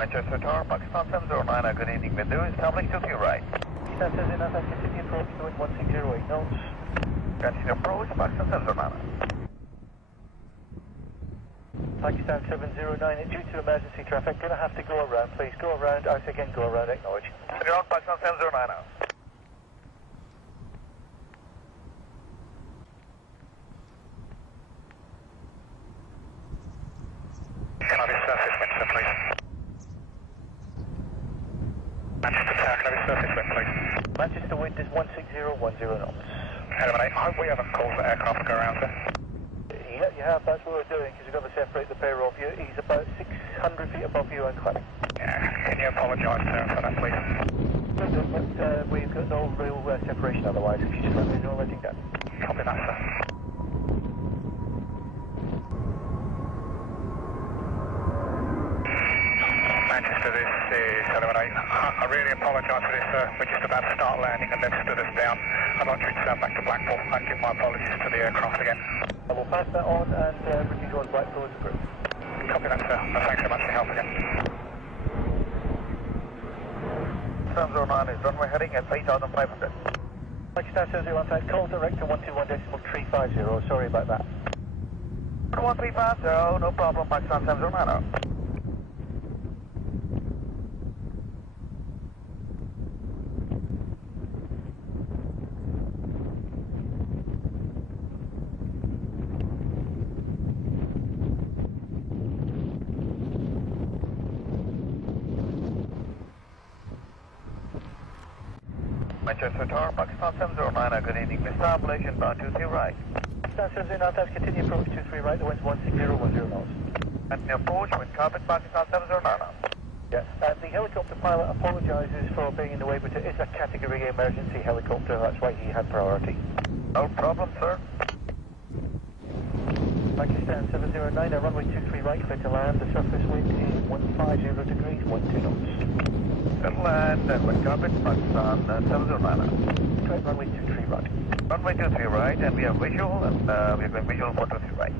Manchester Tower, Pakistan 709, good evening with you. Establish 23 right. Pakistan says in Athens, continue approach, doing 1608 knots. Continue approach, Pakistan 709. Pakistan 709, due to emergency traffic, going to have to go around, please. Go around, I say again, go around, acknowledge. Ground, Pakistan 709 now. Can I be surface wind, sir, please? Manchester Tower, can I be surface wind, please? Manchester wind is 16010 knots. Eliminate. I hope we haven't called for aircraft to go around, sir. Yeah, you have, that's what we're doing, because we've got to separate the pair of you. He's about 600 feet above you and climbing. Yeah, can you apologise to him for that, please? But we've got no real separation otherwise, if you just let me know, letting down. Copy that, sir. Manchester, this is 708. I really apologise for this, sir. We're just about to start landing and they've stood us down. I'd like to return back to Blackpool and give my apologies to the aircraft again. I will pass that on and British Road Blackpool is approved. Copy that, sir. Thanks so much for your help again. 709 is runway heading at 3,500. Pakistan 701, call direct to 121.350. Sorry about that. 1350, no problem, Pakistan 709. Manchester Tower, Pakistan 709, good evening. Establish inbound 23 right. Pakistan 709, continue approach 23 right, the wind's 16010 knots. Continue approach, wind carpet, Pakistan 709. Yeah, the helicopter pilot apologises for being in the way, but it is a Category A emergency helicopter, that's why he had priority. No problem, sir. Pakistan 709, runway 23 right, clear to land. The surface wind is 150 degrees, 12 knots. Good land, and wind carpet, Pakistan 709. Correct, runway 23 right. Runway 23 right, and we have visual, and we are going visual for 23 right.